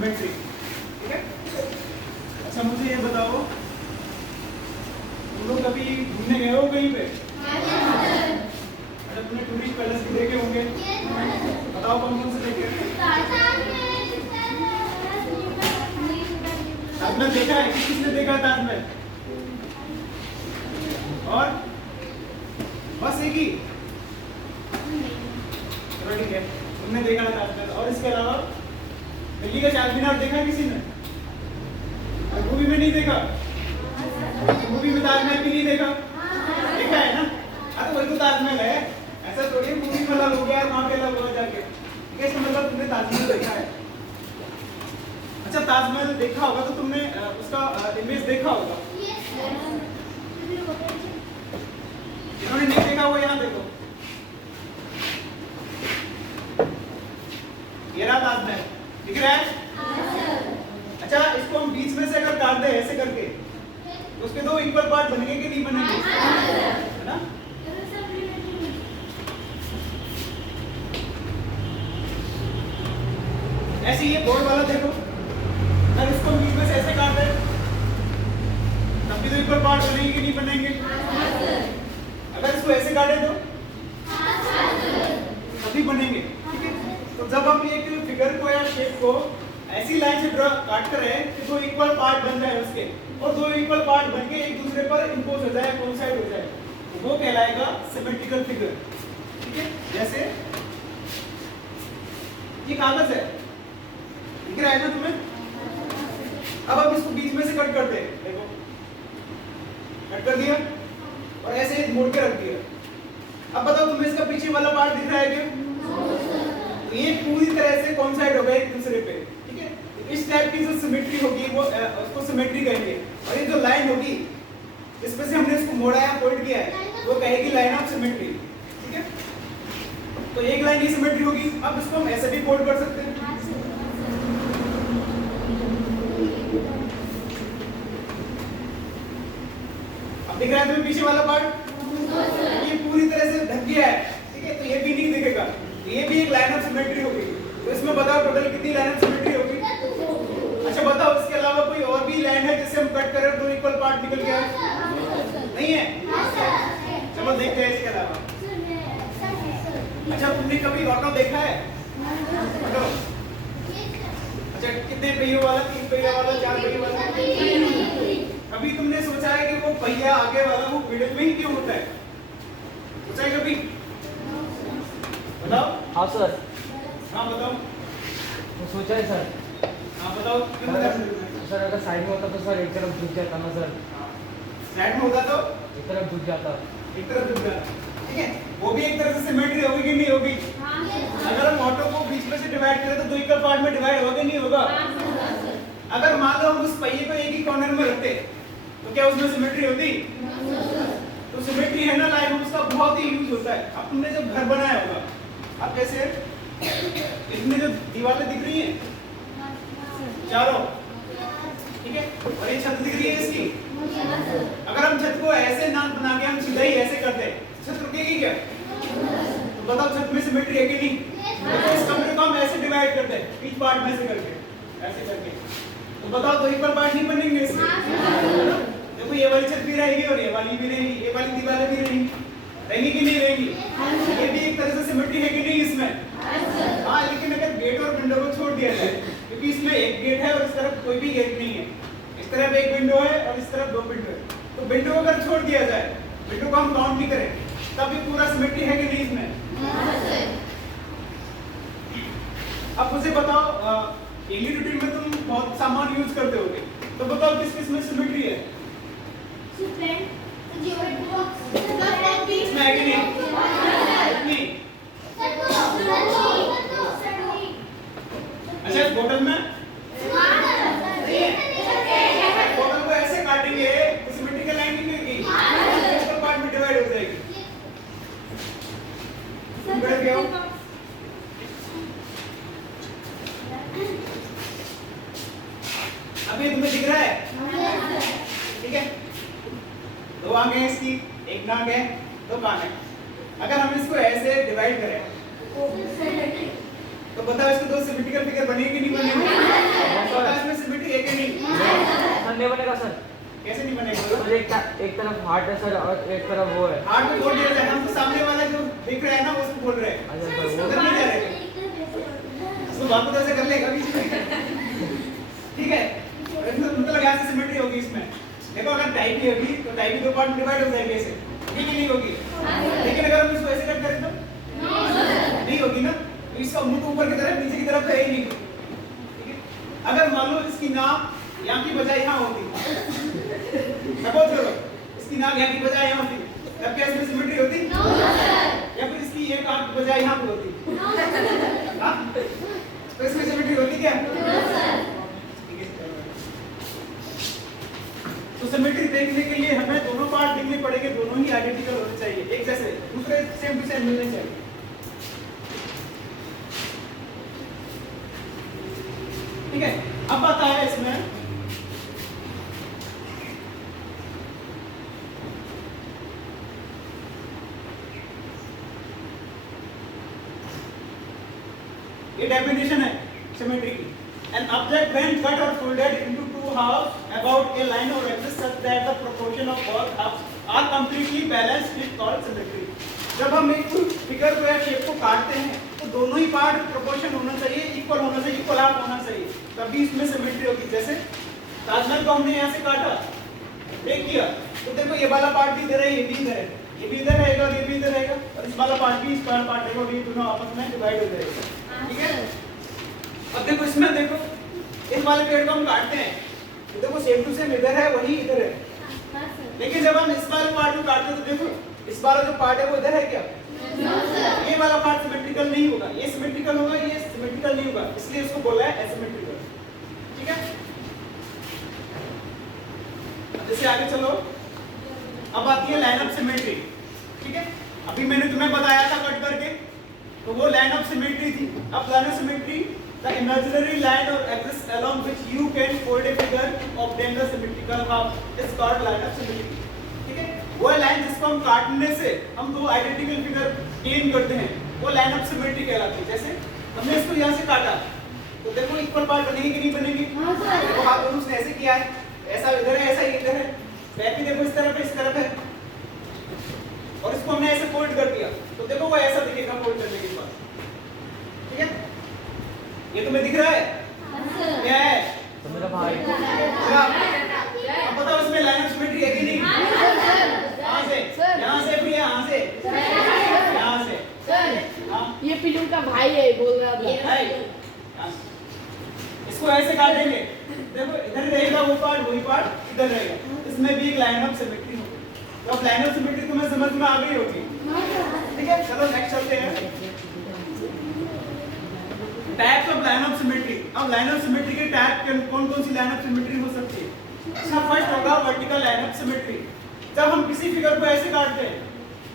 Symmetry. ठीक है, अच्छा मुझे ये बताओ, तुम लोग कभी घूमने गए हो कहीं पे? अच्छा, तुमने टूरिस्ट पैलेस भी देखे होंगे, बताओ कौन कौन से देखे? ताजमहल देखा है? किसने देखा है ताजमहल? और बस एक ही? चलो ठीक है, तुमने देखा है ताजमहल। और इसके अलावा दिल्ली का चार मीनार देखा है किसी ने? मूवी में नहीं देखा? मूवी में ताजमहल भी नहीं देखा? देखा है ना? तो वही तो ताजमहल है, ऐसा थोड़ी मूवी में अलग हो गया वहां पे अलग हो जाके। ठीक है, इसका मतलब तुमने ताजमहल देखा है। अच्छा, ताजमहल देखा होगा तो तुमने उसका इमेज देखा होगा। जिन्होंने नहीं देखा वो यहाँ देखो, ये रहा ताजमहल, दिख रहा है? अच्छा, इसको हम बीच में से अगर काट दें ऐसे करके तो उसके दो इक्वल पार्ट बनेंगे कि नहीं बनेंगे? है ना? ऐसे ये बोर्ड वाला देखो, अगर इसको बीच में से ऐसे काट दें तब भी दो इक्वल पार्ट बनेंगे कि नहीं बनेंगे? अगर इसको ऐसे काटे तो तभी बनेंगे। ठीक है, तो जब हम एक फिगर को या शेप को ऐसी लाइन से ड्रॉ काट कर रहे हैं कि दो इक्वल पार्ट बन जाए उसके, और दो इक्वल पार्ट बनके एक दूसरे पर इंपोज हो जाए, कोइंसाइड हो जाए, तो वो कहलाएगा सिमेट्रिकल फिगर। ठीक है, जैसे ये कागज है, दिख रहा है ना तुम्हें? अब हम इसको बीच में से कट करते हैं, देखो कट कर दिया और ऐसे मोड़ के रख दिया। अब बताओ तुम्हें इसका पीछे वाला पार्ट दिख रहा है क्या? तो ये पूरी तरह से कोइंसाइड हो गए एक दूसरे पे। ठीक है, इस टाइप की जो सिमेट्री होगी वो उसको सिमेट्री कहेंगे। और ये जो लाइन होगी जिसमें से हमने इसको मोड़ा या फोल्ड किया है वो कहेगी लाइन ऑफ सिमेट्री। ठीक है, तो एक लाइन ये सिमेट्री होगी। अब इसको हम ऐसे भी फोल्ड कर सकते हैं। अब दिख रहा है तुम्हें पीछे वाला पार्ट? ये पूरी तरह से ढक गया है। ठीक है, तो ये भी नहीं दिखेगा, ये भी एक लाइन ऑफ सिमेट्री होगी। तो इसमें बताओ टोटल कितनी लाइन ऑफ सिमेट्री होगी? अच्छा बताओ, इसके अलावा कोई और भी लाइन है जिससे हम कट करें दो इक्वल पार्ट निकल गया? नहीं है? चलो देखते हैं इसके अलावा। अच्छा, तुमने कभी ऑटो देखा है? ऑटो, अच्छा कितने पहियों वाला? 3 पहिया वाला, 4 पहिया वाला? कभी तुमने सोचा है कि वो पहिया आगे वाला वो मिडिल में ही क्यों होता है? सोचा है कभी? बताओ। हाँ सर। हाँ बताओ। तो सोचा है सर। हाँ बताओ। सर अगर साइड में होता तो सर एक तरफ झुक जाता ना सर। साइड में होता तो एक तरफ झुक जाता। एक तरफ झुक जाता। ठीक है, वो भी एक तरह से सिमेट्री होगी कि नहीं होगी? अगर हम ऑटो को बीच में से डिवाइड करें तो दो इक्वल पार्ट में डिवाइड होगा कि नहीं होगा? अगर मान लो हम उस पहिए को एक ही कॉर्नर में रखते तो क्या उसमें सिमेट्री होती? तो सिमेट्री है ना लाइन, उसका बहुत ही यूज होता है। अब तुमने जब घर बनाया होगा, अब जैसे इसमें जो दीवारें दिख रही हैं चारों, ठीक है, और ये छत दिख रही है इसकी, अगर हम छत को ऐसे ना बना के हम सीधा ही ऐसे करते छत रुकेगी क्या? तो बताओ छत में सिमेट्री है कि नहीं? तो इस कमरे को हम ऐसे डिवाइड करते हैं बीच पार्ट में से करके, ऐसे करके, तो बताओ दो इक्वल पार्ट नहीं बनेंगे इससे? देखो ये वाली छत भी रहेगी और ये वाली भी रहेगी, ये वाली दीवारें भी रहेंगी कि नहीं रहेंगी? ये भी एक तरह से सिमेट्री है कि नहीं इसमें? हाँ, लेकिन अगर गेट और विंडो को छोड़ दिया जाए, क्योंकि इसमें एक गेट है और इस तरफ कोई भी गेट नहीं है, इस तरफ एक विंडो है और इस तरफ 2 विंडो है, तो विंडो को अगर छोड़ दिया जाए, विंडो को हम काउंट नहीं करें, तब भी पूरा सिमेट्री है कि नहीं इसमें? अब मुझे बताओ, डेली रूटीन में तुम बहुत सामान यूज करते होगे, तो बताओ किस किस में सिमेट्री है? इसमें है कि नहीं? अच्छा, इस बोतल में बोतल को ऐसे काटेंगे तो सिमेट्री का लाइन निकलेगी, इक्वल पार्ट में डिवाइड हो जाएगी। समझ गए हो? अभी तुम्हें दिख रहा है? ठीक है, 2 आंखें हैं इसकी, एक नाक है, 2 कान है। अगर हम इसको ऐसे डिवाइड करें तो बताओ इसके दो सिमेट्रिकल फिगर बनेंगे कि नहीं बनेंगे? बताओ इसमें सिमेट्री है कि नहीं? सर नहीं बनेगा सर। कैसे नहीं बनेगा? सर एक तरफ हार्ट है सर और एक तरफ वो है। हार्ट को बोल दिया जाए, हम तो सामने वाला जो दिख रहा है ना उसको बोल रहे हैं। अच्छा सर वो उधर नहीं जा रहे। उसको बात तो ऐसे कर लेगा बीच में। ठीक है? मतलब यहाँ से सिमेट्री होगी इसमें। देखो अगर टाइप ही होगी तो टाइप ही दो पार्ट में डिवाइड हो जाएंगे ऐसे। ठीक है नहीं होगी? लेकिन अगर हम इसको ऐसे कट करें तो नहीं होगी ना। तो इसका मुंह तो ऊपर की तरफ नीचे की तरफ तो है ही नहीं। ठीक है? अगर मान लो इसकी नाक यहाँ की बजाय यहाँ होती, सपोज करो इसकी नाक यहाँ की बजाय यहाँ होती, तब क्या इसमें सिमेट्री होती? या फिर इसकी एक आंख की बजाय यहाँ पे होती? हाँ? तो इसमें सिमेट्री होती क्या? ठीक है। तो सिमेट्री देखने के लिए हमें दोनों पार्ट देखने पड़ेंगे, दोनों ही आइडेंटिकल होने चाहिए, एक जैसे, दूसरे सेम टू सेम मिलने चाहिए। ठीक है? अब आता है इसमें ये डेफिनेशन है सिमेट्री की। An object when cut or folded into two halves about a line or axis such that the proportion of both halves are completely balanced is called symmetry. जब हम एक फिगर को या शेप को काटते हैं तो दोनों ही पार्ट प्रोपोर्शन होना चाहिए, इक्वल होना चाहिए, इक्वल हाफ होना चाहिए, तभी इसमें सिमेट्री होगी। जैसे ताजमहल को हमने यहाँ से काटा, ब्रेक किया, तो देखो ये वाला पार्ट भी इधर है, ये भी इधर है, ये भी इधर रहेगा और ये भी इधर रहेगा, और इस वाला पार्ट भी इस वाला पार्ट रहेगा और ये दोनों आपस में डिवाइड हो जाएगा। ठीक है? अब देखो इसमें देखो इस वाले पेड़ को हम काटते हैं तो देखो सेम टू सेम इधर है वही इधर है, लेकिन जब हम इस वाले पार्ट को काटते हैं तो देखो इस वाला जो पार्ट है वो इधर है क्या? ये वाला पार्ट सिमेट्रिकल नहीं होगा, ये सिमेट्रिकल होगा, ये सिमेट्रिकल नहीं होगा, इसलिए इसको बोला है एसिमेट्रिकल। ठीक है? जैसे आगे चलो, अब आती है लाइन ऑफ सिमेट्री। ठीक है? अभी मैंने तुम्हें बताया था कट करके, तो वो लाइन ऑफ सिमेट्री थी। अब line of symmetry the imaginary line or axis along which you can fold a figure to obtain the symmetrical half is called line of symmetry. ठीक है? वो लाइन जिसको हम काटने से हम दो आइडेंटिकल फिगर गेन करते हैं वो लाइन ऑफ सिमेट्री कहलाती है। जैसे हमने इसको यहाँ से काटा तो देखो इक्वल पार्ट बनेंगे कि नहीं बनेंगे? देखो हाथ दोनों उसने ऐसे किया है, ऐसा इधर है, ऐसा इधर है, बैक भी देखो इस तरफ है, इस तरफ है, और इसको हमने ऐसे फोल्ड कर दिया तो देखो वो ऐसा दिखेगा फोल्ड करने के बाद। ठीक है? ये तुम्हें दिख रहा है? क्या है? तो मेरा भाई अब बताओ इसमें लाइन ऑफ सिमेट्री है कि नहीं? यहाँ से, यहाँ से भी, यहाँ से, यहाँ से। हाँ? ये पिल्लू का भाई है बोल रहा था। भाई, इसको ऐसे काटेंगे, देखो इधर रहेगा वो पार्ट, वही पार्ट इधर रहेगा, इसमें भी एक लाइन ऑफ सिमेट्री होगी। तो अब लाइन ऑफ सिमेट्री तुम्हें समझ में आ गई होगी। ठीक है? चलो नेक्स्ट चलते हैं। Types of line of symmetry. अब लाइन ऑफ सिमेट्री के टाइप कौन कौन सी लाइन ऑफ सिमेट्री हो सकती है? इसका फर्स्ट होगा वर्टिकल लाइन ऑफ सिमेट्री। जब हम किसी फिगर को ऐसे काटते हैं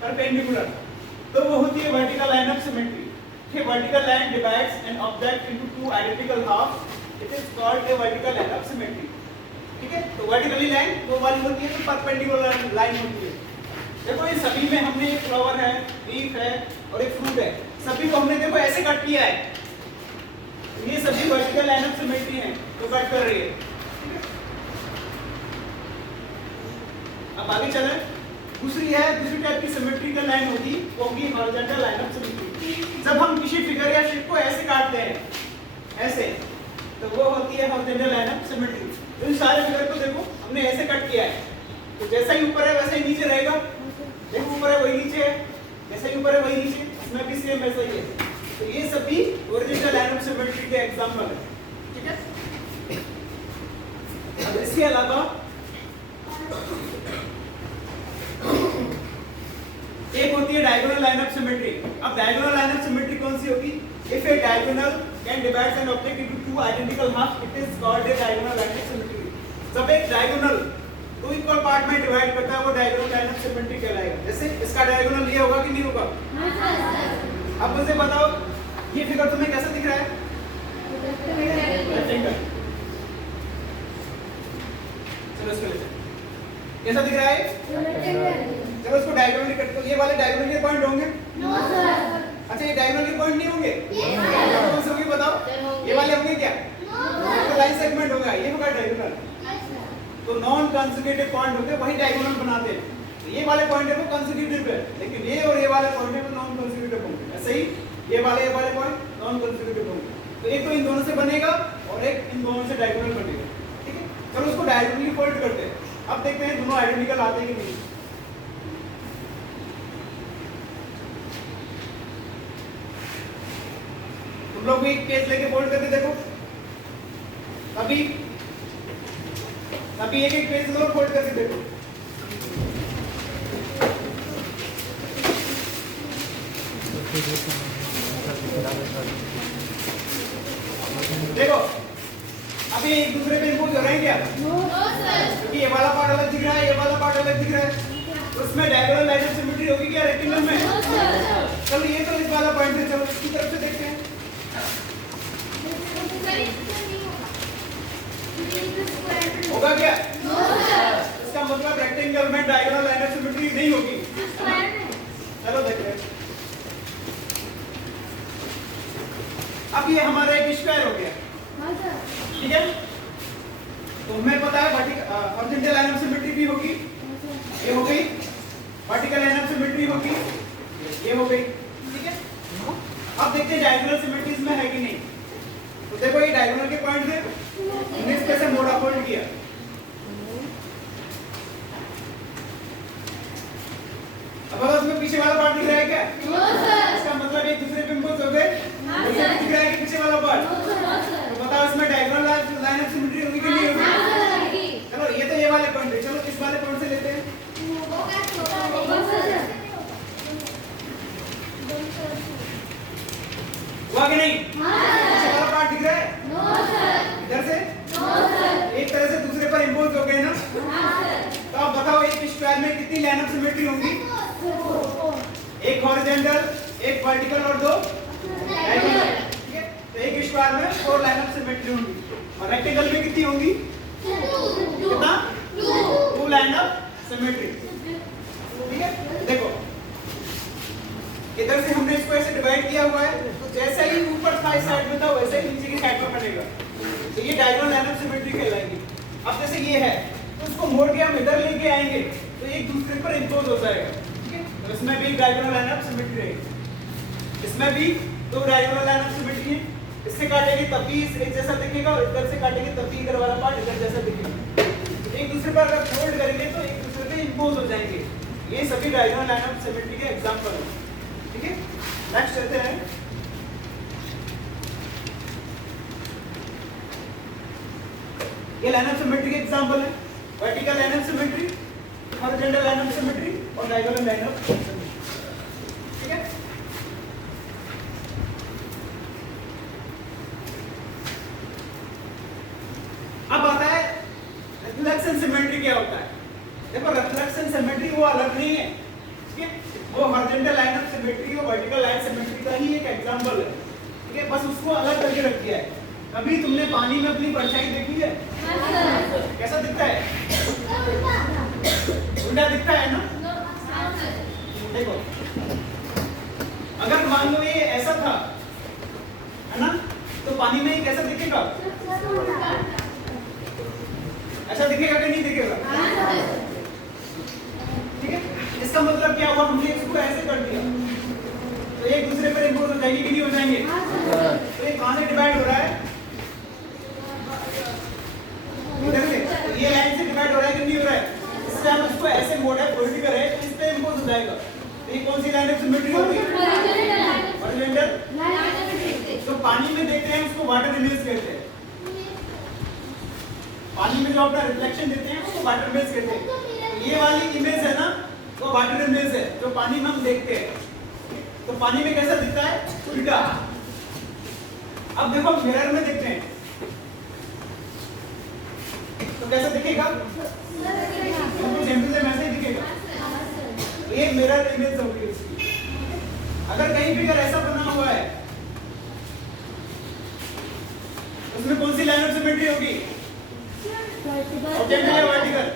परपेंडिकुलर तो वो होती है वर्टिकल लाइन ऑफ सिमेट्री। ठीक, vertical line divides an object into two identical halves, it is called a vertical line of symmetry. ठीक है? तो वर्टिकली लाइन वो वाली होती है जो परपेंडिकुलर लाइन होती है। देखो इन सभी में हमने एक फ्लावर है, लीफ है और एक फ्रूट है, सभी को हमने देखो ऐसे कट किया है, ये सभी वर्टिकल लाइन ऑफ सिमेट्री हैं तो कट कर रही है। अब आगे चले, दूसरी टाइप की सिमेट्रिकल लाइन होगी वो होगी हॉरिजॉन्टल लाइन ऑफ सिमेट्री। जब हम किसी फिगर या शेप को ऐसे काटते हैं ऐसे तो वो होती है हॉरिजॉन्टल लाइन ऑफ सिमेट्री। तो इन सारे फिगर को देखो हमने ऐसे कट किया है तो जैसा ही ऊपर है वैसे ही नीचे रहेगा, देखो ऊपर है वही नीचे है, जैसा ही ऊपर है वही नीचे, इसमें भी सेम ऐसा ही है। तो ये सभी ओरिजिनल लाइन ऑफ सिमेट्री के एग्जांपल है। ठीक है? अब इसके अलावा एक होती है डायगोनल लाइन ऑफ सिमेट्री। अब डायगोनल लाइन ऑफ सिमेट्री कौन सी होगी? If a diagonal can divide an object into two identical halves, it is called a diagonal line of symmetry. जब एक डायगोनल दो इक्वल पार्ट में डिवाइड करता है वो डायगोनल लाइन ऑफ सिमेट्री कहलाएगा। जैसे इसका डायगोनल ये होगा कि नहीं होगा? अब मुझे बताओ ये फिगर तुम्हें कैसा दिख रहा है? चलो इसको लेते हैं। कैसा दिख रहा है? चलो इसको डायगोनली कट करो। ये वाले डायगोनली पॉइंट होंगे? अच्छा, ये डायगोनल के पॉइंट नहीं होंगे? कौन से होंगे बताओ? ये वाले होंगे क्या? तो लाइन सेगमेंट होगा, ये होगा डायगोनल। तो नॉन कंसेक्यूटिव पॉइंट होते हैं वही डायगोनल बनाते हैं। तो ये वाले पॉइंट है वो कंसेक्यूटिव है, लेकिन ये और ये वाले पॉइंट है वो नॉन कंसेक्यूटिव होंगे। ऐसे ही ये वाले पॉइंट नॉन कंसेक्यूटिव होंगे। तो एक तो इन दोनों से बनेगा और एक इन दोनों से डायगोनल बनेगा। ठीक है, चलो उसको डायगोनली फोल्ड करते हैं। अब देखते हैं दोनों आइडेंटिकल आते हैं कि नहीं। तुम लोग भी एक पेज लेके फोल्ड करके देखो। अभी एक एक पेज लोग फोल्ड करके देखो। देखो अभी एक दूसरे पे इंपोज हो रहे हैं क्या? क्योंकि ये वाला पार्ट अलग दिख रहा है, ये वाला पार्ट अलग दिख रहा है, तो उसमें डायगोनल लाइन ऑफ सिमेट्री होगी क्या रेक्टेंगल में? चलो ये तो इस वाला पॉइंट है, चलो इसकी तरफ से देखते हैं। होगा क्या? इसका मतलब रेक्टेंगल में डायगोनल लाइन ऑफ सिमेट्री नहीं होगी। चलो देखते हैं। अब ये हमारा एक स्क्वायर हो गया, ठीक है? तो हमें पता है हॉरिजॉन्टल लाइन ऑफ सिमेट्री भी होगी, ये हो गई। वर्टिकल लाइन ऑफ सिमेट्री होगी, ये हो गई, ठीक है? अब देखते हैं डायगोनल सिमेट्रीज में है कि नहीं। तो देखो ये डायगोनल के पॉइंट है, हमने इस पे से मोड़ा फोल्ड किया। अब अगर उसमें पीछे वाला पार्ट दिख रहा है क्या? इसका मतलब एक दूसरे पे इंपोज हो गए। दिख रहा है कि पीछे वाला पार्ट? तो बताओ इसमें डायगोनल लाइन ऑफ सिमेट्री होगी कि नहीं होगी? चलो ये तो ये वाले पॉइंट है, चलो इस वाले पॉइंट से लेते हैं। हुआ कि नहीं? पीछे वाला पार्ट दिख रहा है? इधर से एक तरह से दूसरे पर इंपोज हो गए ना? तो अब बताओ एक स्क्वायर में कितनी लाइन ऑफ सिमेट्री होंगी? एक हॉरिजॉन्टल, एक वर्टिकल और दो डायगोनल, ठीक है? तो एक स्क्वायर में 4 लाइन ऑफ सिमेट्री होंगी। और रेक्टेंगल में कितनी होंगी? कितना? 2 लाइन ऑफ सिमेट्री, ठीक है? देखो इधर से हमने इसको ऐसे डिवाइड किया हुआ है, तो जैसे ही ऊपर था इस साइड में था वैसे ही नीचे की साइड पर बनेगा। तो ये डायगोनल लाइन ऑफ सिमेट्री कहलाएगी। अब जैसे ये है तो उसको मोड़ के हम इधर लेके आएंगे तो एक दूसरे पर इंपोज हो जाएगा, ठीक है? तो इसमें भी डायगोनल लाइन ऑफ सिमेट्री रहेगी, इसमें भी 2 डायगोनल लाइन ऑफ सिमेट्री है। इससे काटेंगे तब भी एक जैसा दिखेगा और इधर से काटेंगे तब भी इधर वाला पार्ट इधर जैसा दिखेगा। एक दूसरे पर अगर फोल्ड करेंगे तो एक दूसरे पे इंपोज हो जाएंगे। ये सभी डायगोनल लाइन ऑफ सिमेट्री के एग्जांपल हैं, ठीक है? नेक्स्ट चलते हैं। ये लाइन ऑफ सिमेट्री के एग्जांपल है, vertical line of symmetry, horizontal line of symmetry और डायगोनल लाइन ऑफ सिमेट्री, ठीक है? अब आता है रिफ्लेक्शन सिमेट्री क्या होता है। देखो रिफ्लेक्शन सिमेट्री वो अलग नहीं है, ठीक है? वो हॉरिजॉन्टल लाइन ऑफ सिमेट्री और वर्टिकल लाइन सिमेट्री का ही एक एग्जांपल है, ठीक है? बस उसको अलग करके रख दिया है। कभी तुमने पानी में अपनी परछाई देखी है? कैसा दिखता है? उल्टा दिखता है ना? देखो अगर मान लो ये ऐसा था, है ना? तो पानी में ये कैसा दिखेगा? ऐसा दिखेगा कि नहीं दिखेगा? ठीक है? इसका मतलब क्या हुआ? हमने इसको ऐसे कर दिया तो एक दूसरे पर इंपोज हो जाएगी कि नहीं हो जाएंगे? तो ये कहां से डिवाइड हो रहा है? इधर से। तो ये लाइन से डिवाइड हो रहा है कि नहीं हो रहा है? इससे हम इसको ऐसे मोड़ा फोल्ड करें तो इस पे इंपोज हो जाएगा। तो ये कौन सी लाइन ऑफ सिमेट्री होगी? हॉरिजॉन्टल। तो पानी में देखते हैं उसको वाटर इमेज कहते हैं। पानी में जो अपना रिफ्लेक्शन देते हैं उसको वाटर इमेज कहते हैं। तो ये वाली इमेज है ना वो वाटर इमेज है जो पानी में हम देखते हैं। तो पानी में कैसा दिखता है? उल्टा। अब देखो मिरर में देखते हैं तो कैसा दिखेगा? बिल्कुल सेम टू सेम ऐसे ही दिखेगा। ये मिरर इमेज होगी इसकी। अगर कहीं भी अगर ऐसा बना हुआ है उसमें कौन सी लाइन ऑफ सिमेट्री होगी? हॉरिजॉन्टल या वर्टिकल?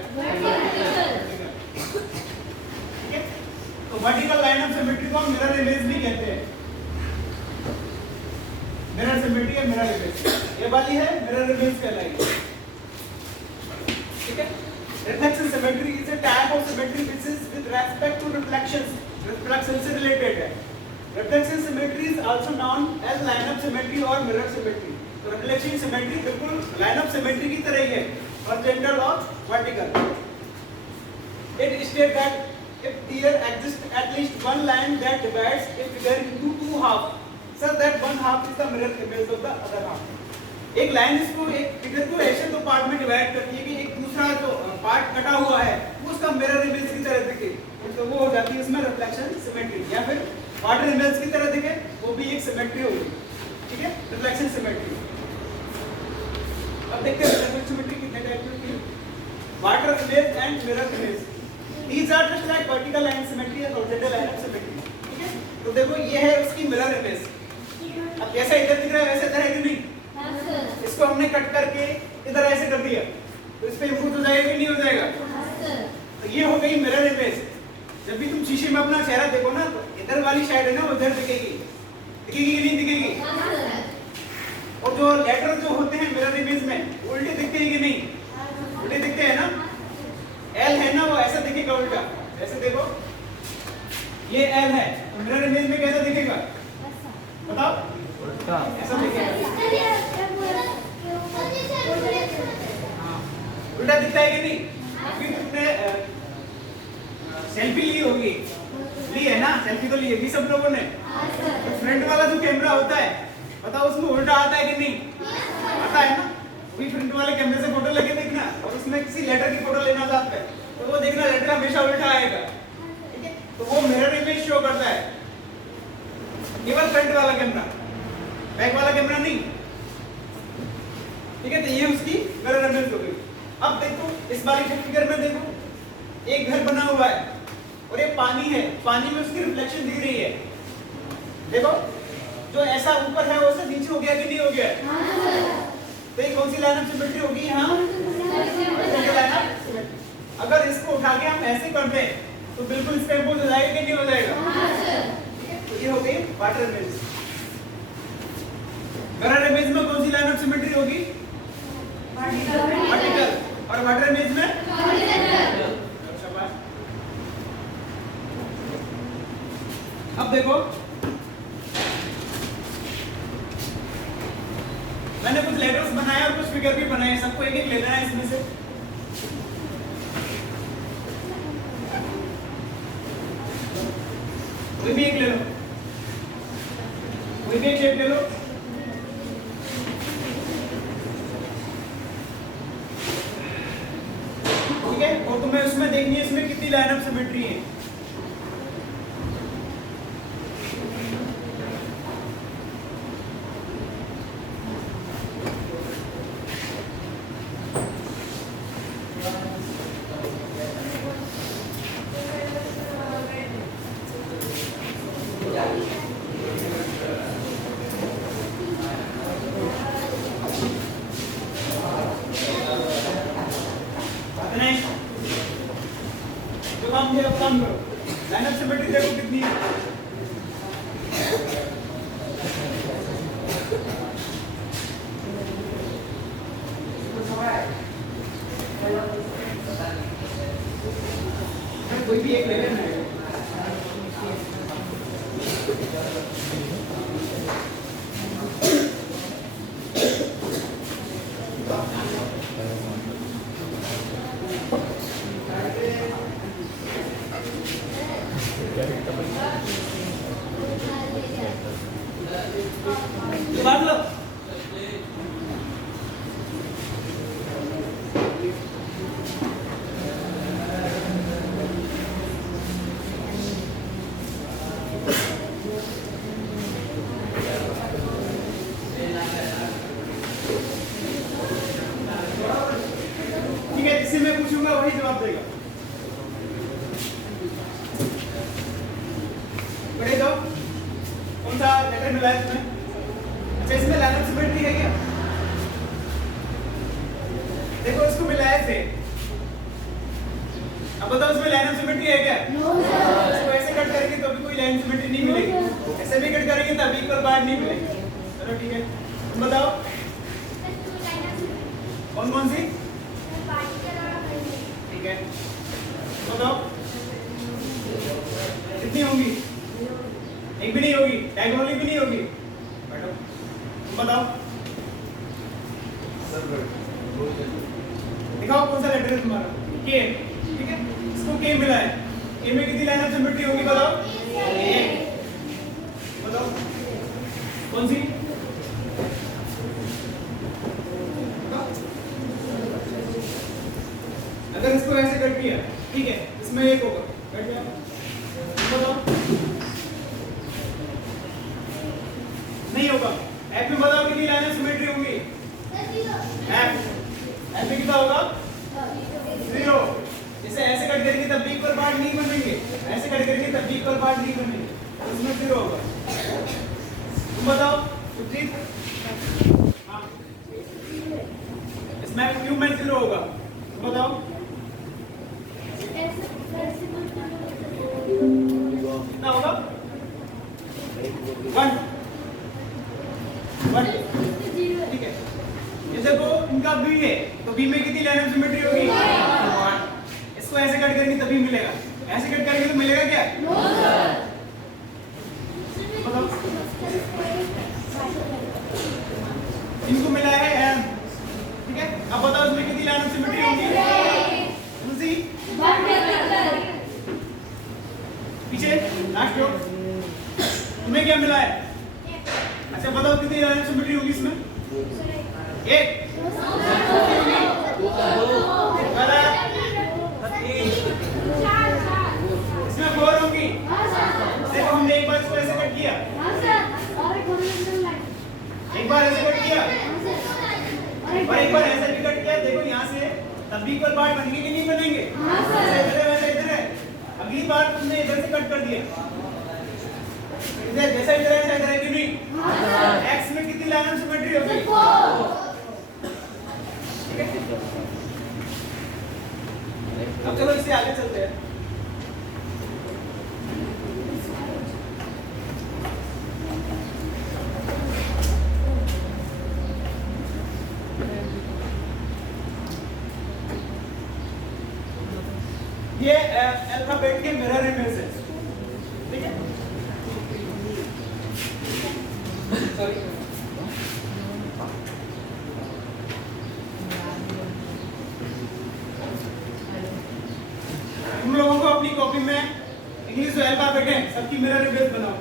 ठीक है? तो वर्टिकल लाइन ऑफ सिमेट्री को हम मिरर इमेज भी कहते हैं। है मिरर इमेज, ये वाली है मिरर इमेज कहलाएगी। ठीक है, reflection symmetry is a type of symmetry which is with respect to reflections, reflection से रिलेटेड है। Reflection symmetry is also known as line of symmetry और मिरर सिमेट्री। तो रिफ्लेक्शन सिमेट्री बिल्कुल लाइन अप सिमेट्री की तरह ही है, horizontal और vertical. It states that if there exists at least one line that divides a figure into two halves, such that one half is the mirror image of the other half. एक line इसको एक figure को ऐसे दो part में divide करती है कि एक दूसरा जो पार्ट कटा हुआ है वो उसका मिरर इमेज की तरह दिखे, तो वो हो जाती है इसमें रिफ्लेक्शन सिमेट्री। या फिर वाटर इमेज की तरह दिखे, वो भी एक सिमेट्री होगी। ठीक है, रिफ्लेक्शन सिमेट्री। अब देखते हैं रिफ्लेक्शन सिमेट्री कितने टाइप की होती है। Water image and mirror image, these are just like vertical line symmetry and horizontal line of symmetry। ठीक है, तो देखो ये है उसकी मिरर इमेज। अब जैसा इधर दिख रहा है वैसे इधर है कि नहीं? इसको हमने कट करके इधर ऐसे कर दिया, तो इस पे इम्प्रूव हो जाएगा कि नहीं हो जाएगा? तो ये हो गई मिरर इमेज। जब भी तुम शीशे में अपना चेहरा देखो ना, तो इधर वाली साइड है ना वो इधर दिखेगी, दिखेगी कि नहीं दिखेगी? और जो लेटर जो होते हैं मिरर इमेज में उल्टे दिखते हैं कि नहीं? उल्टे दिखते हैं ना। एल है ना वो ऐसा दिखेगा उल्टा, ऐसे देखो ये एल है, तो मिरर इमेज में कैसा दिखेगा बताओ? उल्टा ऐसा दिखेगा। उल्टा दिखता है कि नहीं? अभी तुमने सेल्फी ली होगी, ली है ना? सेल्फी तो ली है भी सब लोगों ने। तो फ्रंट वाला जो कैमरा होता है बताओ उसमें उल्टा आता है कि नहीं? आता है ना। वही फ्रंट वाले कैमरे से फोटो लेके देखना, और उसमें किसी लेटर की फोटो लेना चाहते हैं तो वो देखना लेटर हमेशा उल्टा आएगा। ठीक है, तो वो मिरर इमेज शो करता है केवल फ्रंट वाला कैमरा, बैक वाला कैमरा नहीं। ठीक है, तो ये उसकी मिरर इमेज हो गई। अब देखो इस वाली फिगर में देखो एक घर बना हुआ है और ये पानी है, पानी में उसकी रिफ्लेक्शन दिख रही है। देखो जो ऐसा ऊपर है वो से नीचे हो गया कि नहीं हो गया? तो ये कौन सी लाइन ऑफ सिमेट्री होगी? हाँ, लाइन ऑफ सिमेट्री। अगर इसको उठा के हम ऐसे कर दें तो बिल्कुल इसका इम्पोज हो जाएगा कि नहीं हो जाएगा? तो ये हो गई वाटर इमेज। मिरर इमेज में कौन सी लाइन ऑफ सिमेट्री होगी? वर्टिकल। और वाटर इमेज में हॉरिजॉन्टल। अब देखो मैंने कुछ लेटर्स बनाए और कुछ फिगर भी बनाए, सबको एक एक लेना है इसमें से। कोई भी एक ले लो, कोई भी एक शेप ले लो। ठीक है, और तुम्हें उसमें देखनी है इसमें कितनी लाइन ऑफ सिमेट्री है। जो काम किया अब काम करो। लाइन ऑफ सिमेट्री देखो कितनी है। कोई भी एक ले लेना है। बात लो। ठीक है, जिससे मैं पूछूंगा वही जवाब देगा। बड़े जाओ, कौन सा लेटर मिला है इसमें? अच्छा, इसमें लाइन ऑफ सिमेट्री है क्या? देखो इसको मिला है से। अब बताओ इसमें लाइन ऑफ सिमेट्री है क्या? इसको ऐसे कट करेंगे तो भी कोई लाइन सिमेट्री नहीं मिलेगी, ऐसे भी कट करेंगे तो भी इक्वल पार्ट नहीं मिलेगी। चलो ठीक है। तुम बताओ कौन कौन सी? ठीक है, बताओ कितनी होंगी? एक भी नहीं होगी, डायगोनली भी नहीं होगी। बैठो, तुम बताओ दिखाओ कौन सा लेटर है तुम्हारा? के। ठीक है, इसको के मिला है। के में कितनी लाइन ऑफ सिमेट्री होगी बताओ? एक। बताओ कौन सी? अगर इसको ऐसे कट किया, ठीक है, इसमें एक होगा, कट गया। बताओ नहीं होगा। एफ में बताओ कितनी लाइन ऑफ सिमेट्री होंगी? एफ में कितना होगा? 0। इसे ऐसे कट करके तब भी इक्वल पार्ट नहीं बनेंगे, ऐसे कट करके तब भी इक्वल पार्ट नहीं बनेंगे, तो इसमें 0 होगा। तुम बताओ सुजीत। हाँ, इसमें क्यों में 0 होगा? तुम बताओ कितना होगा? 1। ठीक है, ये देखो इनका बी है, तो बी में कितनी लाइन ऑफ सिमेट्री होगी? 1। इसको ऐसे कट करेंगे तभी मिलेगा, ऐसे कट करेंगे तो मिलेगा क्या? बताओ इनको मिला है एम। ठीक है, अब बताओ इसमें कितनी लाइन ऑफ सिमेट्री होगी? उसी पीछे लास्ट रो तुम्हें क्या मिला है? अच्छा बताओ कितनी लाइन ऑफ सिमेट्री होगी इसमें? एक। इसमें 4 होंगी। देखो हमने एक बार इसको ऐसे कट किया, एक बार ऐसे कट किया और एक बार ऐसे भी कट किया। देखो यहाँ से तब भी इक्वल पार्ट बनेंगे कि नहीं बनेंगे? इधर है। अगली बार तुमने इधर से कट कर दिया, इधर जैसा इधर है इधर है कि नहीं? एक्स में कितनी लाइन ऑफ सिमेट्री होगी? ठीक है, अब चलो इससे आगे चलते हैं। ये अल्फाबेट के मिरर इमेज है। ठीक है, सॉरी तुम लोगों को अपनी कॉपी में इंग्लिश जो अल्फाबेट है सबकी मिरर इमेज बनाओ।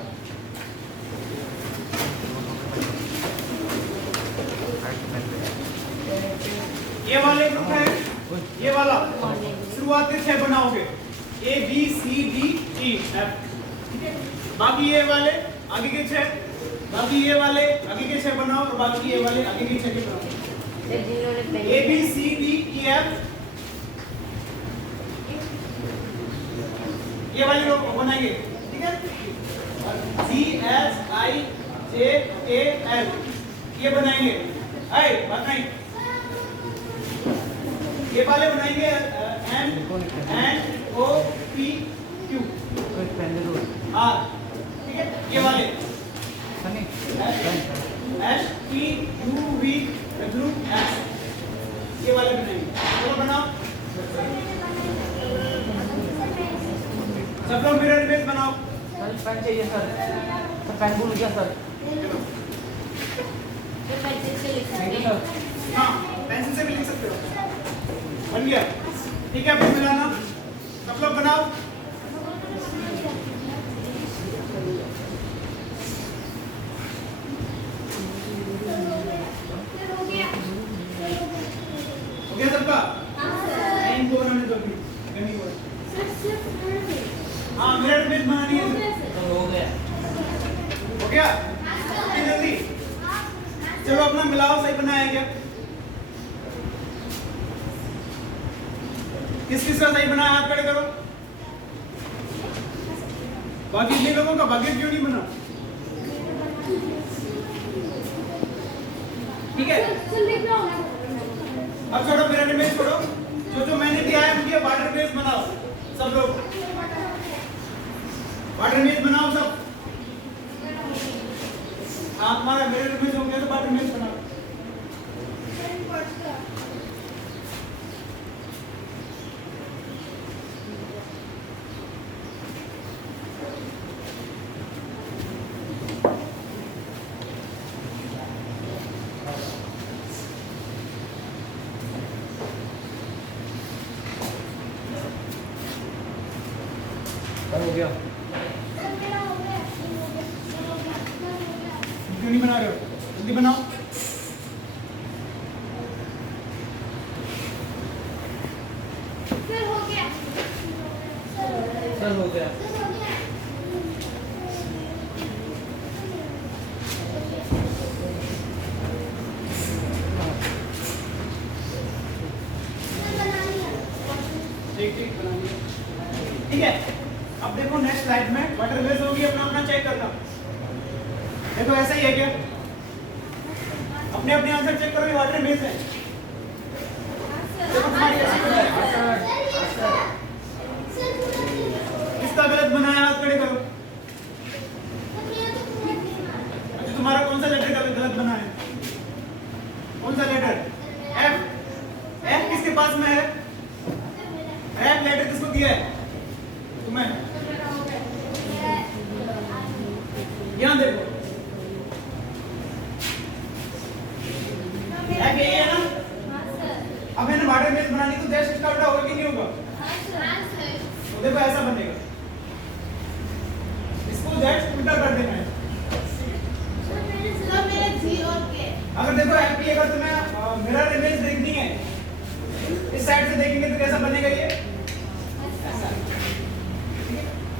ये वाले ग्रुप है, ये वाला शुरुआत के 6 बनाओगे, A B C D E F. ठीक है, बाकी ये वाले आगे के 6, बाकी ये वाले आगे के 6 बनाओ और बाकी ये वाले आगे के 6 के बनाओ। A B C D E F ये वाले लोग बनाएंगे। ठीक है, सी एस आई जे के एल ये बनाएंगे। आई बात नहीं, ये वाले बनाएंगे N O P Q R. ठीक है, ये वाले S T U V W S ये वाले बनाएंगे। चलो बनाओ, सब लोग मिरर इमेज बनाओ। सर पेन चाहिए सर, पेन भूल गया सर। हाँ, पेंसिल से भी लिख सकते हो। बन गया? ठीक है, अब मिलाना सब लोग बनाओ। हो गया सबका? इनको बनाने दो अभी, गनी को। हाँ, मिरर इमेज बनानी है। हो गया। हो गया? जल्दी चलो अपना मिलाओ, सही बनाया क्या? किस किस का सही बनाया हाथ खड़े करो। बाकी इतने लोगों का भाग्य क्यों नहीं बना? ठीक है, अब छोड़ो मिरर इमेज छोड़ो, जो मैंने दिया है उनके वाटर इमेज बनाओ। सब लोग वाटर इमेज बनाओ सब। आप हमारा मिरर इमेज हो गया तो बात इमेज बनाओ। हो गया। क्यों नहीं बना रहे हो? जल्दी बनाओ। सर हो गया। ठीक ठीक बना लिया। ठीक है, अब देखो नेक्स्ट स्लाइड में वाटर वेज होगी, अपना अपना चेक करना। देखो ऐसा ही है क्या? अपने अपने आंसर चेक करो, ये वाटर वेज है। देखो तुम्हारी ऐसी बना है। किसका गलत बना है, हाथ खड़े करो। अच्छा तुम्हारा कौन सा लेटर का गलत बना है? कौन सा लेटर? एफ। एफ किसके पास में है? एफ लेटर किसको दिया है? तुम्हें। यहाँ देखो, एफ यही है ना? अब मैंने वाटर बेस बनानी तो डैश इसका उल्टा होगा कि नहीं होगा? तो देखो ऐसा बनेगा, इसको डैश उल्टा कर देना है। अगर देखो एफ की अगर तुम्हें मिरर इमेज देखनी है, इस साइड से देखेंगे तो कैसा बनेगा ये? ऐसा।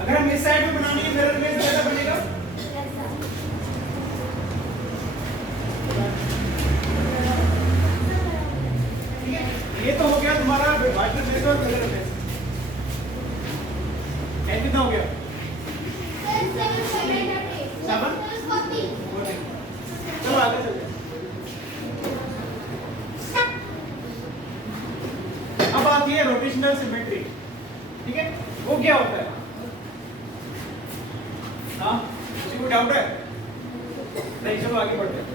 अगर हम इस साइड में बनानी है मिरर इमेज, कैसा बनेगा? ठीक है, ये तो हो गया तुम्हारा वाटर बेस और मिरर बेस। कितना हो गया? 7। चलो आगे चलते हैं। अब आती है रोटेशनल सिमेट्री। ठीक है, वो क्या होता है? हाँ, किसी को डाउट है? नहीं, चलो आगे बढ़ते हैं।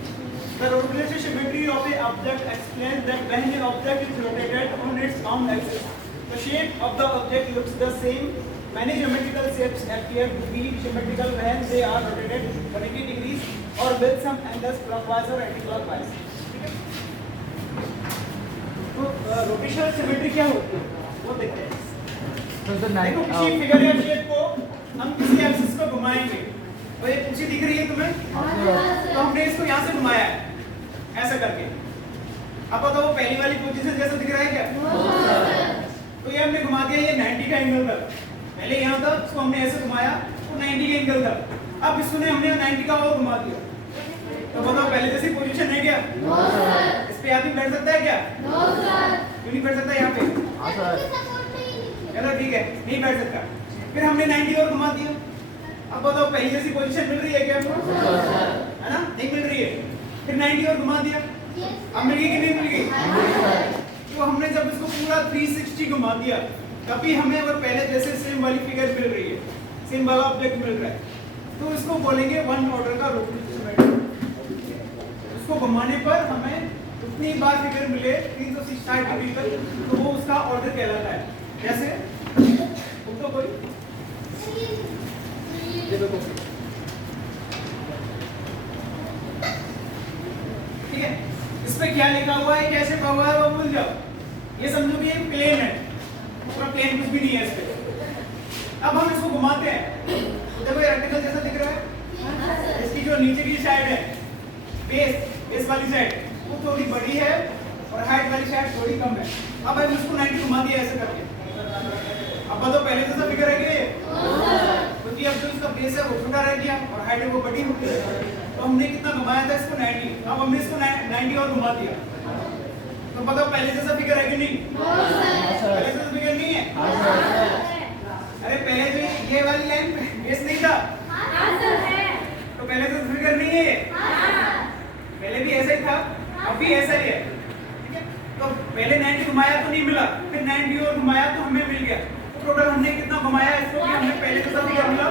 The rotational symmetry of a object explains that when an object is rotated on its own axis, the shape of the object looks the same. Many geometrical shapes appear to be symmetrical when they are rotated 180 degrees or with some angles clockwise or anti-clockwise. ठीक है? तो rotational symmetry क्या होती है वो देखते हैं। देखो किसी फिगर या शेप को हम किसी एक्सिस को घुमाएंगे, तो ये ऊंची दिख रही है तुम्हें, तो हमने इसको यहाँ से घुमाया है ऐसा करके। अब बताओ वो पहली वाली पोजीशन जैसा दिख रहा है क्या? तो ये हमने घुमा दिया, ये 90 का एंगल था। पहले यहाँ था, इसको हमने ऐसे घुमाया तो 90 का एंगल था। अब इसको हमने 90 का और घुमा दिया, तो बताओ पहले जैसी पोजीशन है क्या? इस पे आदमी बैठ सकता है क्या? क्यों नहीं बैठ सकता यहाँ पे? चलो ठीक है, नहीं बैठ सकता। फिर हमने 90 और घुमा दिया। अब बताओ पहले जैसी पोजीशन मिल रही है क्या? है ना? नहीं मिल रही है। फिर 90 और घुमा दिया, अब मिल गई कि नहीं मिल गई? तो हमने जब इसको पूरा 360 घुमा दिया, तभी हमें और पहले जैसे सेम वाली फिगर मिल रही है, सेम वाला ऑब्जेक्ट मिल रहा है। तो इसको बोलेंगे वन ऑर्डर का रोटेशनल सिमेट्री। इसको घुमाने पर हमें उतनी बार फिगर मिले 360 डिग्री तक, तो वो उसका ऑर्डर कहलाता है। जैसे तो कोई ठीक है, इस पे क्या लिखा हुआ है, कैसे लिखा हुआ है वो भूल जाओ। ये समझो कि ये प्लेन है, पूरा प्लेन कुछ भी नहीं है इस पे। अब हम इसको घुमाते हैं, देखो ये रेक्टेंगल जैसा दिख रहा है। इसकी जो नीचे की साइड है, बेस वाली साइड, वो थोड़ी बड़ी है और हाइट वाली साइड थोड़ी कम है। अब हम इसको 90 घुमा दिया ऐसे करके। अब बताओ पहले जैसा फिगर है क्या? क्योंकि अब जो इसका बेस है वो छोटा रह गया और हाइट है वो बड़ी हो गई। तो हमने कितना घुमाया था इसको 90, अब हमने इसको 90 और घुमा दिया। तो बताओ पहले जैसा फिगर है कि नहीं? पहले जैसा फिगर नहीं है? अरे पहले जो ये वाली लाइन बेस नहीं था, तो पहले जैसा फिगर नहीं है। पहले भी ऐसा ही था, अब भी ऐसा ही है। ठीक है, तो पहले 90 घुमाया तो नहीं मिला, फिर 90 और घुमाया तो हमें मिल गया। टोटल हमने कितना घुमाया इसको कि हमने पहले जैसा फिगर मिला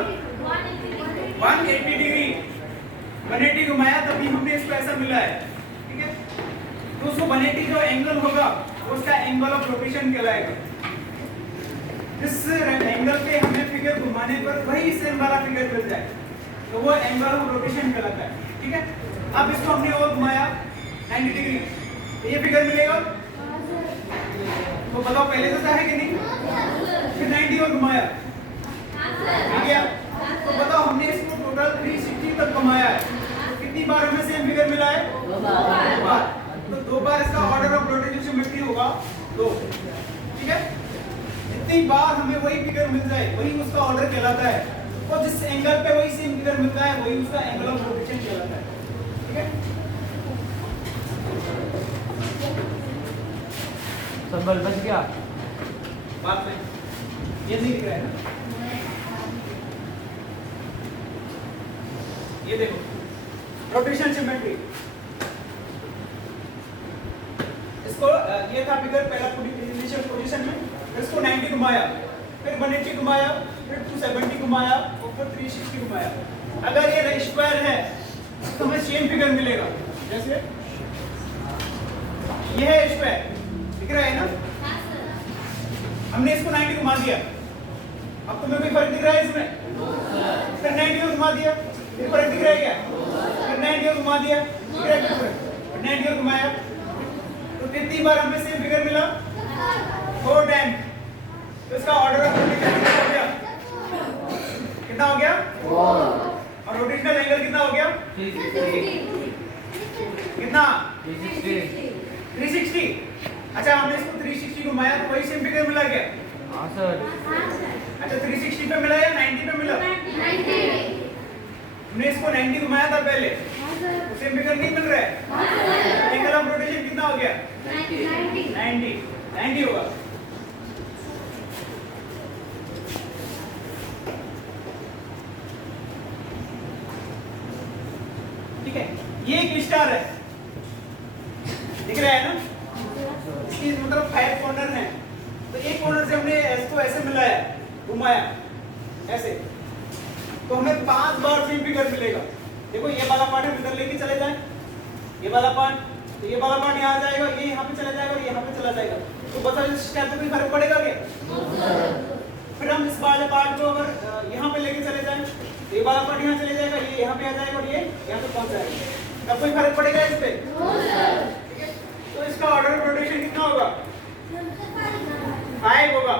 180 डिग्री। 180 घुमाया तभी हमने इसको ऐसा मिला है, ठीक है। तो उसको 180 जो एंगल होगा उसका एंगल ऑफ रोटेशन कहलाएगा। जिस एंगल पे हमें फिगर घुमाने पर वही सेम वाला फिगर मिल जाए तो वो एंगल ऑफ रोटेशन कहलाता है, ठीक है। अब इसको हमने और घुमाया 90 डिग्री तो ये फिगर मिलेगा। तो बताओ पहले तो है कि नहीं, फिर 90 और घुमाया, ठीक है। तो बताओ हमने इसको टोटल 360 तक घुमाया है, कितनी बार हमें सेम फिगर मिला है? 2 बार। तो 2 बार इसका ऑर्डर ऑफ रोटेशन सिमेट्री होगा 2, ठीक है। जितनी बार हमें वही फिगर मिल जाए वही उसका ऑर्डर कहलाता है, और जिस एंगल पे वही सेम फिगर मिलता है वही उसका एंगल ऑफ रोटेशन कहलाता है, ठीक है। संबल बच गया बात में ये नहीं दिख रहा है ना, ये देखो रोटेशन सिमेट्री। इसको ये था फिगर पहला इनिशियल पोजीशन में, इसको 90 घुमाया, फिर 180 घुमाया, फिर 270 घुमाया और फिर 360 घुमाया। अगर ये स्क्वायर है तो हमें सेम फिगर मिलेगा। जैसे ये है स्क्वायर, दिख रहा है ना, हमने इसको 90 घुमा दिया, अब तुम्हें कोई फर्क दिख रहा है इसमें? फिर 90 और घुमा दिया, फिर फर्क दिख रहा है क्या? फिर 90 और घुमा दिया, दिख रहा है क्या फर्क? 90 और घुमाया तो कितनी बार हमें सेम फिगर मिला? 4 टाइम। तो इसका ऑर्डर ऑफ रोटेशन कितना हो गया? कितना हो गया? 4। और रोटेशनल एंगल कितना हो गया? 360। कितना? 360। अच्छा हमने इसको 360 घुमाया तो वही सेम फिगर मिला क्या? हाँ सर। अच्छा 360 पे मिला या 90 पे मिला? 90। हमने इसको 90 घुमाया था पहले, तो सेम फिगर नहीं मिल रहा है। एंगल ऑफ रोटेशन कितना हो गया? 90 होगा। ठीक है, ये एक स्टार है, दिख रहा है ना, इसकी मतलब 5 कॉर्नर हैं, तो एक कॉर्नर से हमने इसको ऐसे मिलाया, घुमाया ऐसे, तो हमें 5 बार सेम फिगर मिलेगा। देखो ये वाला पार्ट हम इधर लेके चले जाएं, ये वाला पार्ट, तो ये वाला पार्ट यहाँ जाएगा, ये यहाँ पे चला जाएगा, ये यहाँ पे चला जाएगा, तो बताओ इस स्टेप पे कोई फर्क पड़ेगा क्या? फिर हम इस वाले पार्ट को अगर यहाँ पे लेके चले जाएं, तो ये वाला पार्ट यहाँ चले जाएगा, ये यहाँ पे आ जाएगा और ये यहाँ पे पहुँच जाएगा, तब कोई फर्क पड़ेगा इस पे? ठीक है, तो इसका ऑर्डर ऑफ रोटेशन कितना होगा? 5 होगा,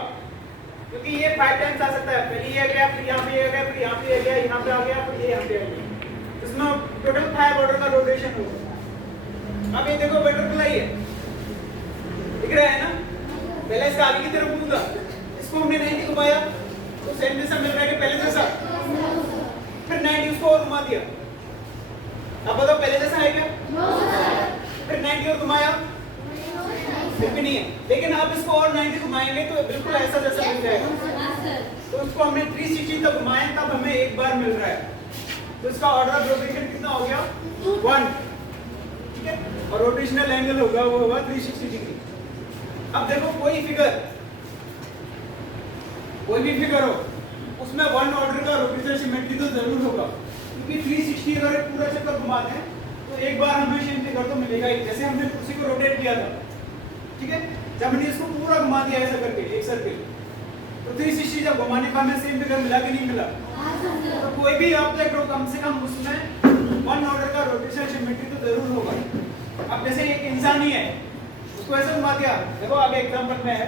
क्योंकि ये 5 टाइम्स आ सकता है। पहले ये गया, फिर यहाँ पे ये गया, फिर यहाँ पे ये गया, यहाँ पे आ गया, फिर ये यहाँ पे आ गया, इसमें टोटल 5 ऑर्डर का रोटेशन होगा। अब ये देखो बटरफ्लाई है, दिख रहा है ना, पहले इसका आगे की तरफ घूमता, इसको हमने 90 घुमाया तो सेम जैसा मिल रहा है कि पहले जैसा, फिर 90 उसको और घुमा दिया, अब बताओ पहले जैसा है क्या? फिर 90 और घुमाया, फिर भी नहीं है, लेकिन अब इसको और 90 घुमाएंगे तो बिल्कुल ऐसा जैसा मिल जाएगा। तो इसको हमने 360 तक घुमाए तब हमें एक बार मिल रहा है, तो इसका ऑर्डर ऑफ रोटेशन कितना हो गया? 1, ठीक है, और रोटेशनल एंगल होगा वो होगा 360 डिग्री। अब देखो कोई भी फिगर हो उसमें 1 ऑर्डर का रोटेशन सिमेट्री तो जरूर होगा, क्योंकि 360 अगर पूरा चक्कर घुमाते हैं तो एक बार हमें सेम फिगर तो मिलेगा ही। जैसे हमने कुर्सी को रोटेट किया था, ठीक है, जब हमने इसको पूरा घुमा दिया ऐसा करके एक सर्किल, तो 360 जब घुमाने का हमें सेम फिगर मिला कि नहीं मिला? तो कोई भी ऑब्जेक्ट हो कम से कम उसमें 1 ऑर्डर का रोटेशन सिमेट्री तो जरूर होगा। अब जैसे एक इंसान ही है, उसको ऐसे घुमा दिया, देखो आगे एग्जांपल में है,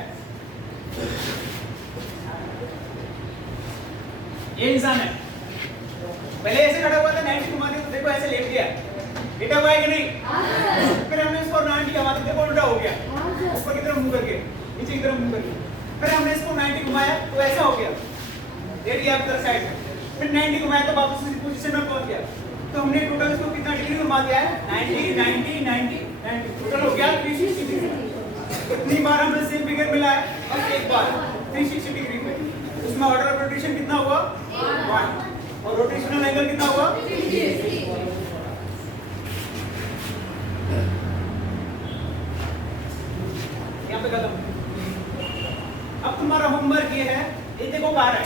ये इंसान है, पहले ऐसे खड़ा हुआ था, 90 घुमा दिया तो देखो ऐसे लेट गया, लेटा हुआ है कि नहीं? फिर हमने इसको 90 घुमा दिया, देखो उल्टा हो गया, ऊपर की तरफ मुंह करके, नीचे की तरफ मुंह करके, फिर हमने इसको 90 घुमाया तो ऐसा हो गया, लेट गया इधर साइड में, फिर 90 घुमाया तो वापस उसी पोजीशन में पहुंच गया। तो हमने टोटल इसको कितना डिग्री घुमा दिया है? 90 टोटल हो गया 360 डिग्री। कितनी बार हमें सेम फिगर मिला है? अब एक बार 360 डिग्री में, उसमें ऑर्डर ऑफ रोटेशन कितना हुआ? 1, और रोटेशनल एंगल कितना हुआ? 360। यहाँ पे खत्म। अब तुम्हारा होमवर्क ये है, ये देखो बार है,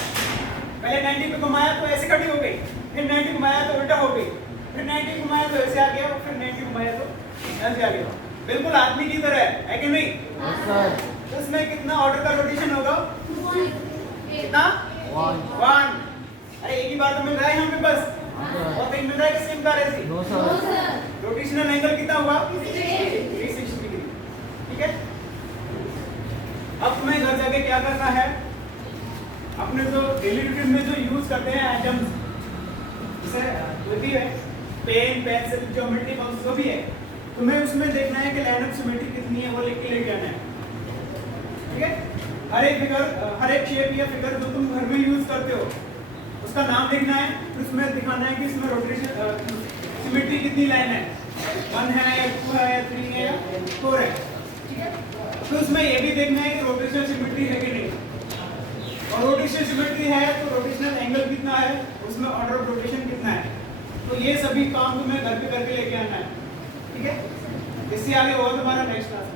पहले 90 पे घुमाया तो ऐसे खड़ी हो गई, फिर 90 घुमाया तो उल्टा हो गई, फिर 90 घुमाया तो ऐसे आ गया, फिर 90 घुमाया तो ऐसे आ गया। बिल्कुल आदमी की तरह है कि नहीं? Yes sir. तो इसमें कितना ऑर्डर का रोटेशन होगा? कितना? 1। अरे एक ही बार तो मिल रहा है यहाँ पे बस, और कहीं मिल रहा है कि सेम का ऐसे? No sir. रोटेशनल एंगल कितना हुआ? 360 डिग्री। ठीक है, अब तुम्हें घर जाके क्या करना है, अपने जो डेली रूटीन में जो यूज करते हैं आइटम्स, जैसे जो भी है पेन, पेंसिल, ज्योमेट्री बॉक्स जो भी है, तुम्हें उसमें देखना है कि लाइन ऑफ सिमेट्री कितनी है, वो लिख के लेके आना है। ठीक है, हर एक फिगर, हर एक शेप या फिगर जो तुम घर में यूज करते हो उसका नाम लिखना है, फिर उसमें दिखाना है कि इसमें रोटेशन सिमेट्री कितनी लाइन है, 1 है या 2 है या 3 है या 4 है। ठीक है, फिर उसमें ये भी देखना है कि रोटेशनल सिमेट्री है कि नहीं, और रोटेशनल सिमेट्री है तो रोटेशनल एंगल कितना है, उसमें ऑर्डर ऑफ रोटेशन कितना है। तो ये सभी काम तुम्हें घर पे करके लेके आना है। ठीक है, इससे आगे होगा तुम्हारा नेक्स्ट क्लास।